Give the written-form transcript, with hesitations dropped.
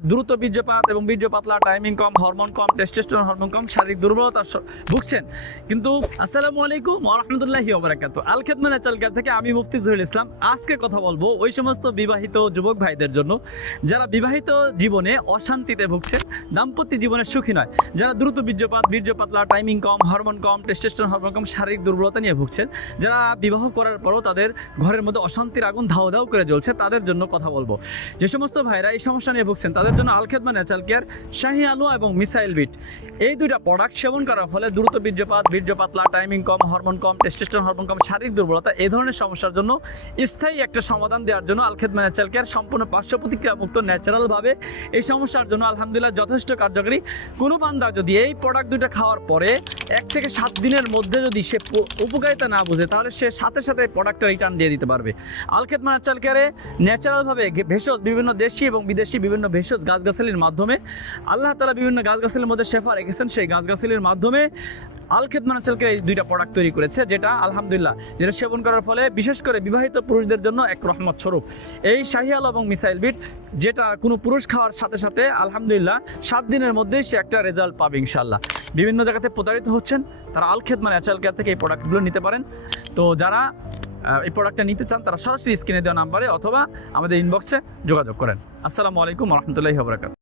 দ্রুত বীর্যপাত এবং বীর্য পাতলা, টাইমিং কম, হরমোন কম, টেস্টোস্টেরন হরমোন কম, শারীরিক দুর্বলতা ভুগছেন কিন্তু আসসালামু আলাইকুম ওয়া রাহমাতুল্লাহি ওয়া বারাকাতুহু। আল খেদমা ন্যাচারাল কেয়ার থেকে আমি মুফতি জহিরুল ইসলাম। আজকে কথা বলবো ওই সমস্ত বিবাহিত যুবক ভাইদের জন্য যারা বিবাহিত জীবনে অশান্তিতে ভুগছেন, দাম্পত্য জীবনে সুখী নয়, যারা দ্রুত বীর্যপাত, বীর্য পাতলা, টাইমিং কম, হরমোন কম, টেস্টোস্টেরন হরমোন কম, শারীরিক দুর্বলতা নিয়ে ভুগছেন, যারা বিবাহ করার পরও তাদের ঘরের মধ্যে অশান্তির আগুন ধাও ধাও করে জ্বলছে, তাদের জন্য কথা বলবো। যে সমস্ত ভাইরা এই সমস্যা নিয়ে ভুগছেন তাদের জন্য আল খেদমা ন্যাচারাল কেয়ার শাহি আলো এবং মিসাইল বিট এই দুইটা প্রোডাক্ট সেবন করার ফলে দ্রুত বীর্যপাত, বীর্য পাতলা, টাইমিং কম, হরমোন কম, টেস্টোস্টেরন হরমোন কম, শারীরিক দুর্বলতা এই ধরনের সমস্যার জন্য স্থায়ী একটা সমাধান দেওয়ার জন্য আল খেদমা ন্যাচারাল কেয়ার সম্পূর্ণ পার্শ্ব প্রতিক্রিয়া মুক্ত ন্যাচারালভাবে এই সমস্যার জন্য আলহামদুলিল্লাহ যথেষ্ট কার্যকরী। কোনো বান্দা যদি এই প্রোডাক্ট দুইটা খাওয়ার পরে 1 থেকে 7 দিনের মধ্যে যদি সে উপকারিতা না বুঝে তাহলে সে সাথে সাথে প্রোডাক্টটা রিটার্ন দিয়ে দিতে পারবে। আল খেদমা ন্যাচারাল কেয়ারে ন্যাচারালভাবে ভেষজ বিভিন্ন দেশি এবং বিদেশি বিভিন্ন ভেষজ গাছগাছালির মাধ্যমে আল্লাহ তাআলা বিভিন্ন গাছগাছালির মধ্যে শেফা রেখেছেন, সেই গাছগাছালির মাধ্যমে আল খেদমা ন্যাচারাল কেয়ার এই দুইটা প্রোডাক্ট তৈরি করেছে, যেটা আলহামদুলিল্লাহ যেটা সেবন করার ফলে বিশেষ করে বিবাহিত পুরুষদের জন্য এক রহমত স্বরূপ। এই শাহি আলো এবং মিসাইল বিট যেটা কোনো পুরুষ খাওয়ার সাথে সাথে আলহামদুলিল্লাহ 7 দিনের মধ্যেই সে একটা রেজাল্ট পাবে ইনশাআল্লাহ। বিভিন্ন জায়গাতে প্রতারিত হচ্ছেন তারা আল খেদমা ন্যাচারাল কেয়ার থেকে এই প্রোডাক্টগুলো নিতে পারেন। তো যারা এই প্রোডাক্টটা নিতে চান তারা সরাসরি স্ক্রিনে দেওয়া নাম্বারে অথবা আমাদের ইনবক্সে যোগাযোগ করেন। আসসালামু আলাইকুম ওয়া রাহমাতুল্লাহি ওয়া বারাকাতুহু।